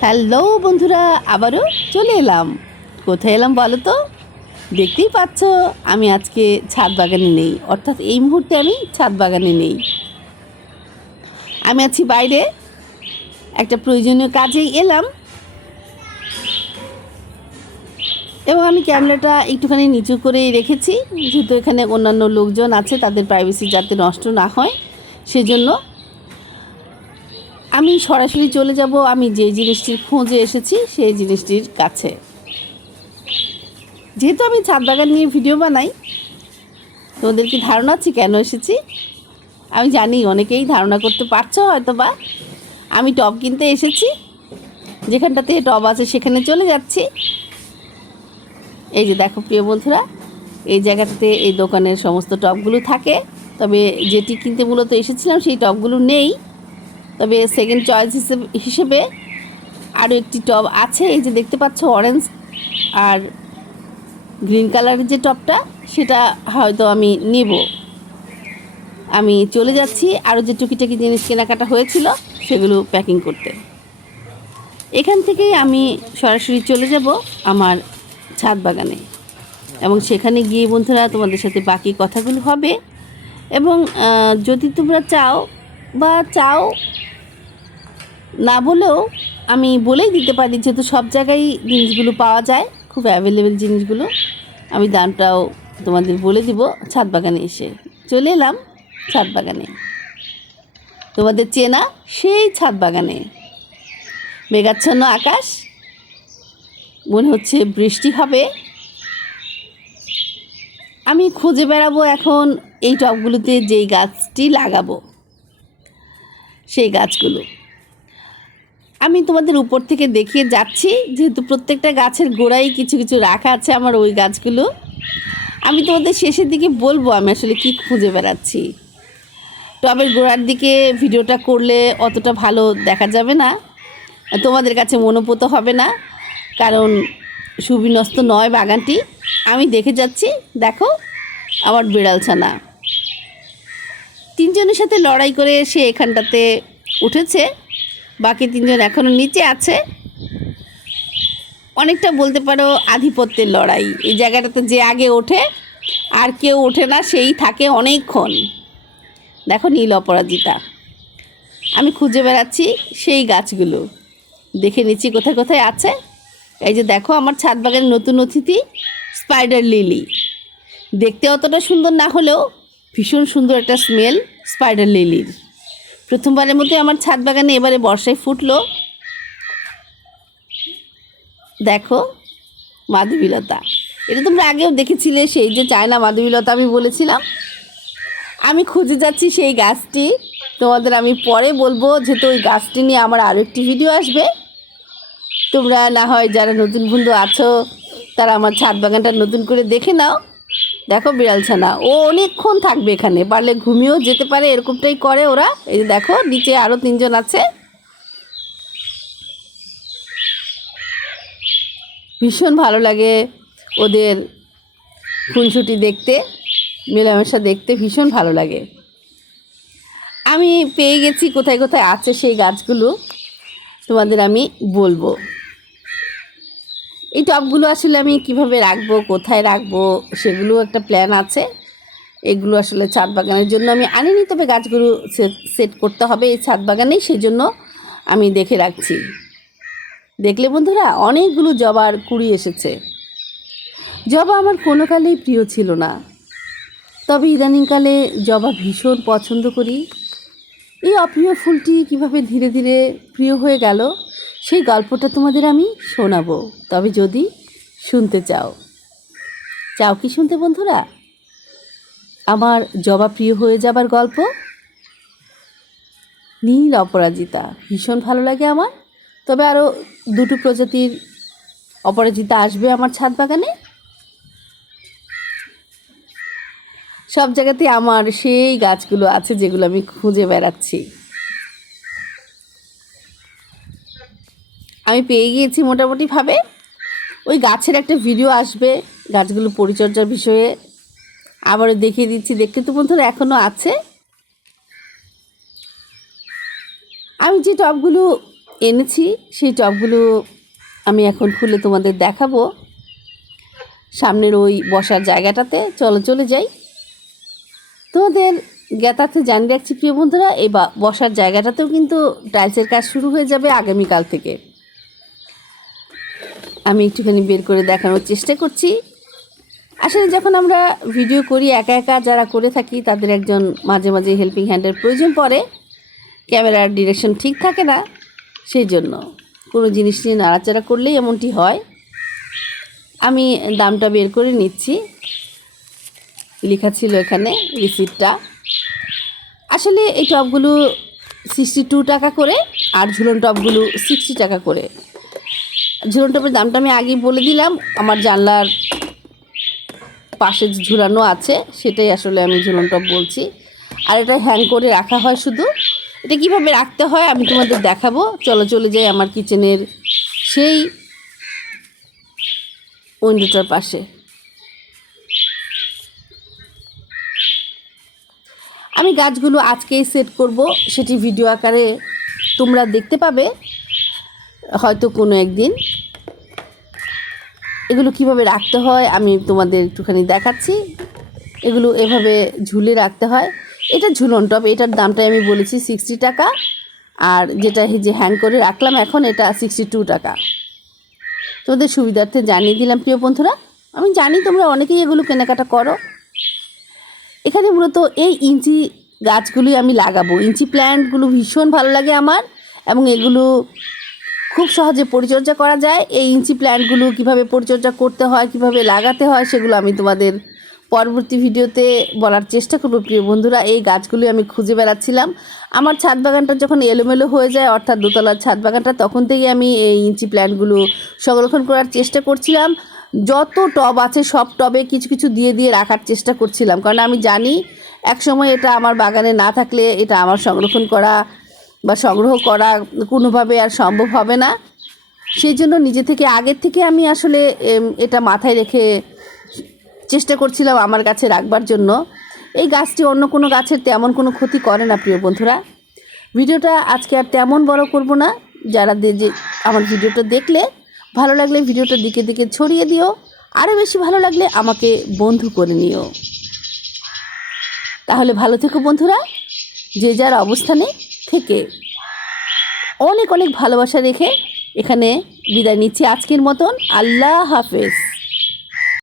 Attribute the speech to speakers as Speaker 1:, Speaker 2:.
Speaker 1: Hello বন্ধুরা, আবারও চলে এলাম। কোথায় এলাম বলো তো? দেখতেই পাচ্ছ, আমি আজকে ছাদ বাগানে নেই। অর্থাৎ এই মুহূর্তে আমি ছাদ বাগানে নেই। আমি আছি বাইরে। একটা প্রয়োজনীয় কাজেই এলাম। এবং আমি ক্যামেরাটা একটুখানি নিচু করেই রেখেছি। যেহেতু এখানে অন্যান্য লোকজন আছে, তাদের প্রাইভেসি যাতে নষ্ট না হয়, সেজন্য আমি সরাসরি চলে যাব, আমি যে জিনিসটির খোঁজে এসেছি সেই জিনিসটির কাছে। যেহেতু আমি ছাদ বাগান নিয়ে ভিডিও বানাই তোমাদের কি ধারণা আছে কেন এসেছি? আমি জানি অনেকেই ধারণা করতে পারছ হয়তো বা আমি টব কিনতে এসেছি, যেখানটাতে টব আছে সেখানে চলে যাচ্ছি। এই যে দেখো প্রিয় বন্ধুরা, এই জায়গাটাতে এই দোকানের সমস্ত টবগুলো থাকে। তবে যেটি কিনতে মূলত এসেছিলাম সেই টবগুলো নেই। তবে সেকেন্ড চয়েস হিসেবে আরও একটি টব আছে। এই যে দেখতে পাচ্ছ অরেঞ্জ আর গ্রিন কালারের যে টবটা সেটা হয়তো আমি নেব। আমি চলে যাচ্ছি। আরও যে টুকিটাকি জিনিস কেনাকাটা হয়েছিল, সেগুলো প্যাকিং করতে। এখান থেকেই আমি সরাসরি চলে যাব আমার ছাদ বাগানে। এবং সেখানে গিয়ে বন্ধুরা, তোমাদের সাথে বাকি কথাগুলো হবে। এবং যদি তোমরা চাও বা চাও না বলেও আমি বলেই দিতে পারি যেহেতু সব জায়গায় জিনিসগুলো পাওয়া যায়, খুব অ্যাভেলেবেল জিনিসগুলো। আমি দামটাও তোমাদের বলে দিব ছাদ বাগানে এসে। চলে এলাম ছাদ বাগানে। তোমাদের চেনা সেই ছাদ বাগানে। মেঘাচ্ছন্ন আকাশ, মনে হচ্ছে বৃষ্টি হবে। আমি খুঁজে বেড়াবো এখন এই টবগুলোতে যেই গাছটি লাগাবো। সেই গাছগুলো। আমি তোমাদের উপর থেকে দেখিয়ে যাচ্ছি, যেহেতু প্রত্যেকটা গাছের গোড়ায় কিছু কিছু রাখা আছে আমার ওই গাছগুলো। আমি তোমাদের শেষের দিকে বলব আমি আসলে কি খুঁজে বেড়াচ্ছি। টবের গোড়ার দিকে ভিডিওটা করলে অতটা ভালো দেখা যাবে না, তোমাদের কাছে মনোপুত হবে না, কারণ সুবিন্যস্ত নয় বাগানটি। আমি দেখে যাচ্ছি, দেখো, আমার বিড়াল ছানা। তিনজনের সাথে লড়াই করে সে এখানটাতে উঠেছে। বাকি তিনজন এখনও নিচে আছে। অনেকটা বলতে পারো আধিপত্যের লড়াই। এই জায়গাটাতে যে আগে ওঠে, আর কেউ ওঠে না, সেই থাকে অনেকক্ষণ। দেখো নীল অপরাজিতা। আমি খুঁজে বেড়াচ্ছি সেই গাছগুলো। দেখে নিচ্ছি কোথায় কোথায় আছে। এই যে দেখো আমার ছাদ বাগানের নতুন অতিথি স্পাইডার লিলি দেখতে অতটা সুন্দর না হলেও ভীষণ সুন্দর একটা স্মেল স্পাইডার লিলির প্রথমবারের মধ্যে আমার ছাদ বাগানে এবারে বর্ষায় ফুটলো। দেখো, মাধবীলতা। এটা তোমরা আগেও দেখেছিলে সেই যে চায়না মাধবীলতা, আমি বলেছিলাম। আমি খুঁজে যাচ্ছি সেই গাছটি। তোমাদের আমি পরে বলব যেহেতু ওই গাছটি নিয়ে আমার আরও একটি ভিডিও আসবে। তোমরা না হয় যারা নতুন বন্ধু আছো, তারা আমার ছাদ বাগানটা নতুন করে দেখে নাও। দেখো বিড়াল ছানা। ও অনেকক্ষণ থাকবে এখানে, পারলে ঘুমিয়েও যেতে পারে, এরকমটাই করে ওরা। এই যে দেখো, নিচে আরও তিনজন আছে। ভীষণ ভালো লাগে ওদের খুনসুটি দেখতে, মেলামেশা দেখতে ভীষণ ভালো লাগে। আমি পেয়ে গেছি, কোথায় কোথায় আছে সেই গাছগুলো, তোমাদের আমি বলব। এই টবগুলো আসলে আমি কীভাবে রাখব, কোথায় রাখব সেগুলো একটা প্ল্যান আছে। এগুলো আসলে ছাদ বাগানের জন্য আমি আনিনি, তবে গাছগুলো সেট করতে হবে এই ছাদ বাগানেই, সেজন্য আমি দেখে রাখছি। দেখলে বন্ধুরা, অনেকগুলো জবার কুড়ি এসেছে। জবা আমার কোনো কালেই প্রিয় ছিল না। তবে ইদানিংকালে জবা ভীষণ পছন্দ করি। এই অপ্রিয় ফুলটি কীভাবে ধীরে ধীরে প্রিয় হয়ে গেল সেই গল্পটা তোমাদের আমি শোনাবো। তবে যদি শুনতে চাও। চাও কি শুনতে বন্ধুরা? আমার জবা প্রিয় হয়ে যাবার গল্প? নীল অপরাজিতা, ভীষণ ভালো লাগে আমার। তবে আরও দুটো প্রজাতির অপরাজিতা আসবে আমার ছাদ বাগানে। সব জায়গাতে আমার সেই গাছগুলো আছে যেগুলো আমি খুঁজে বেড়াচ্ছি। আমি পেয়ে গিয়েছি মোটামুটিভাবে। ওই গাছের একটা ভিডিও আসবে গাছগুলো পরিচর্যার বিষয়ে। আবারও দেখিয়ে দিচ্ছি, দেখতে তো বন্ধুরা এখনও আছে। আমি যে টবগুলো এনেছি, সেই টবগুলো আমি এখন খুলে তোমাদের দেখাবো। সামনের ওই বসার জায়গাটাতে, চলো চলে যাই। তোমাদের জ্ঞাতার্থে জানিয়ে রাখছি, প্রিয় বন্ধুরা এই বসার জায়গাটাতেও কিন্তু টাইলসের কাজ শুরু হয়ে যাবে আগামীকাল থেকে। আমি একটুখানি বের করে দেখানোর চেষ্টা করছি। আসলে যখন আমরা ভিডিও করি, একা একা যারা করে থাকি, তাদের একজন মাঝে মাঝে হেল্পিং হ্যান্ডের প্রয়োজন পড়ে। ক্যামেরার ডিরেকশন ঠিক থাকে না সেই জন্য কোনো জিনিস নিয়ে নাড়াচাড়া করলেই এমনটি হয়। আমি দামটা বের করে নিচ্ছি। লেখা ছিল এখানে রিসিপ্টটা আসলে এই টপগুলো সিক্সটি টু টাকা করে, আর ঝুলন টপগুলো সিক্সটি টাকা করে। ঝুলন টপের দামটা আমি আগেই বলে দিলাম। আমার জানলার পাশে যে ঝুলানো আছে, সেটাই আসলে আমি ঝুলন টপ বলছি। আর এটা হ্যাং করে রাখা হয় শুধু। এটা কীভাবে রাখতে হয় আমি তোমাদের দেখাবো। চলো, চলে যাই আমার কিচেনের সেই উইন্ডোটার পাশে। আমি গাছগুলো আজকেই সেট করব। সেটি ভিডিও আকারে তোমরা দেখতে পাবে। হয়তো কোনো একদিন। এগুলো কীভাবে রাখতে হয়, আমি তোমাদের একটুখানি দেখাচ্ছি। এগুলো এভাবে ঝুলে রাখতে হয়। এটা ঝুলন টপ এটার দামটাই আমি বলেছি সিক্সটি টাকা। আর যেটা যে হ্যাং করে রাখলাম এখন, এটা সিক্সটি টু টাকা। তোমাদের সুবিধার্থে জানিয়ে দিলাম, প্রিয় বন্ধুরা। আমি জানি তোমরা অনেকেই এগুলো কেনাকাটা করো। এখানে মূলত এই ইঞ্চি গাছগুলি আমি লাগাবো। ইঞ্চি প্ল্যান্টগুলো ভীষণ ভালো লাগে আমার, এবং এগুলো খুব সহজে পরিচর্যা করা যায়। এই ইঞ্চি প্ল্যান্টগুলো কীভাবে পরিচর্যা করতে হয়, কীভাবে লাগাতে হয়, সেগুলো আমি তোমাদের পরবর্তী ভিডিওতে বলার চেষ্টা করব। প্রিয় বন্ধুরা, এই গাছগুলি আমি খুঁজে বেড়াচ্ছিলাম। আমার ছাদ বাগানটা যখন এলোমেলো হয়ে যায়, অর্থাৎ দোতলার ছাদ বাগানটা, তখন থেকে আমি এই ইঞ্চি প্ল্যান্টগুলো সংরক্ষণ করার চেষ্টা করছিলাম। যত টব আছে, সব টবে কিছু কিছু দিয়ে দিয়ে রাখার চেষ্টা করছিলাম। কারণ আমি জানি এক সময় এটা আমার বাগানে না থাকলে এটা আমার সংরক্ষণ করা বা সংগ্রহ করা কোনোভাবে আর সম্ভব হবে না। সেই জন্য নিজে থেকে, আগের থেকে আমি আসলে এটা মাথায় রেখে চেষ্টা করছিলাম আমার কাছে রাখবার জন্য। এই গাছটি অন্য কোনো গাছের তেমন কোনো ক্ষতি করে না, প্রিয় বন্ধুরা। ভিডিওটা আজকে আর তেমন বড় করব না। যারা যে, আমার ভিডিওটা দেখলে, ভালো লাগলে ভিডিওটা দিকে দিকে ছড়িয়ে দিও। আরও বেশি ভালো লাগলে আমাকে বন্ধু করে নিও। তাহলে ভালো থেকো বন্ধুরা। যে যার অবস্থানে থেকে অনেক অনেক ভালোবাসা রেখে এখানে বিদায় নিচ্ছি আজকের মতন। আল্লাহ হাফেজ।